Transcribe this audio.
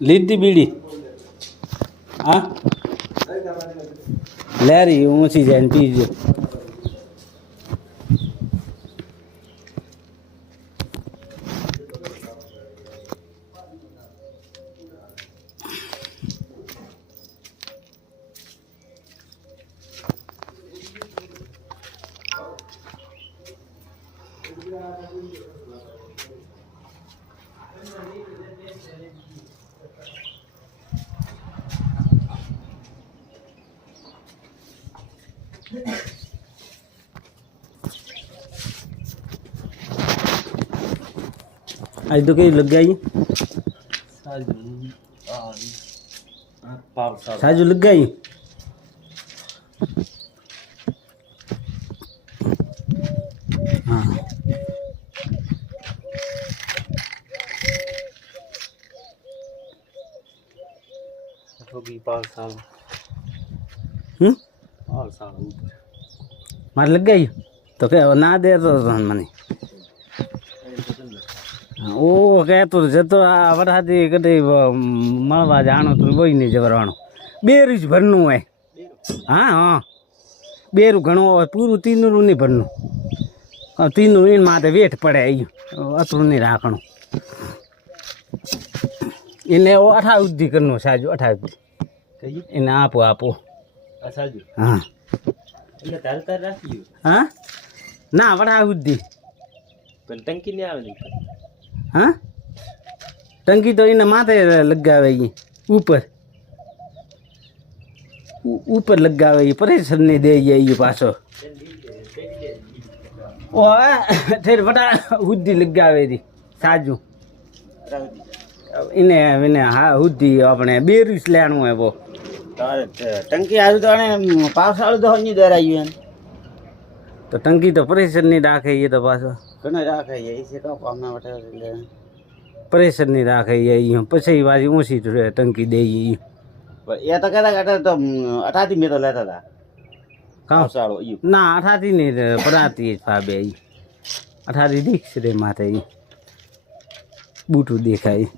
લીધી બીડી હા લેરી ઊંચી જાય ને પીજો आज तो कहीं लग गया ये साजू लग गई हाँ होगी 5 साल 5 साल मार लग गई तो क्या ना दे तो मने ओ कहतो जतो आ वरादी कदे મળવા જાણો તો કોઈ નહીં જવરાણો બેરું જ ભરનું હોય હા હા બેરું ઘણું હોય પૂરું તીનરું નહીં ભરનું તીનરું એને માથે વેઠ પડે અહીંયા અતરું નહીં રાખણું એને 28 સુધી કરનું સાજુ 28 એને આપો આપો સાજુ હા એટલે તાલતા રાખી હા ના 28 સુધી પણ ટંકી નહીં આવે ને हाँ टंकी तो इन्हें माथे लगावे ऊपर ऊपर लगावे प्रेशर नहीं दे ये पासो ओ फिर बटा हुद्दी लगावे दी साजू इन्हें इन्हें हाँ हुद्दी अपने बेरूस लेनु है वो टंकी आजू तो आने पास आलू तो नहीं दे रही है तो टंकी तो प्रेशर नहीं राखे ये तो पासो कने राखे ये इसे का काम में बैठे ले प्रेशर नहीं राखे ये પછી વાજી ઊંચી ટંકી દે ये तो कहता तो 18 में तो लेता था કામ सालो ये ના 18 ની પરાતી ફાબે 18 દીખ રે માથે બૂટું દેખાય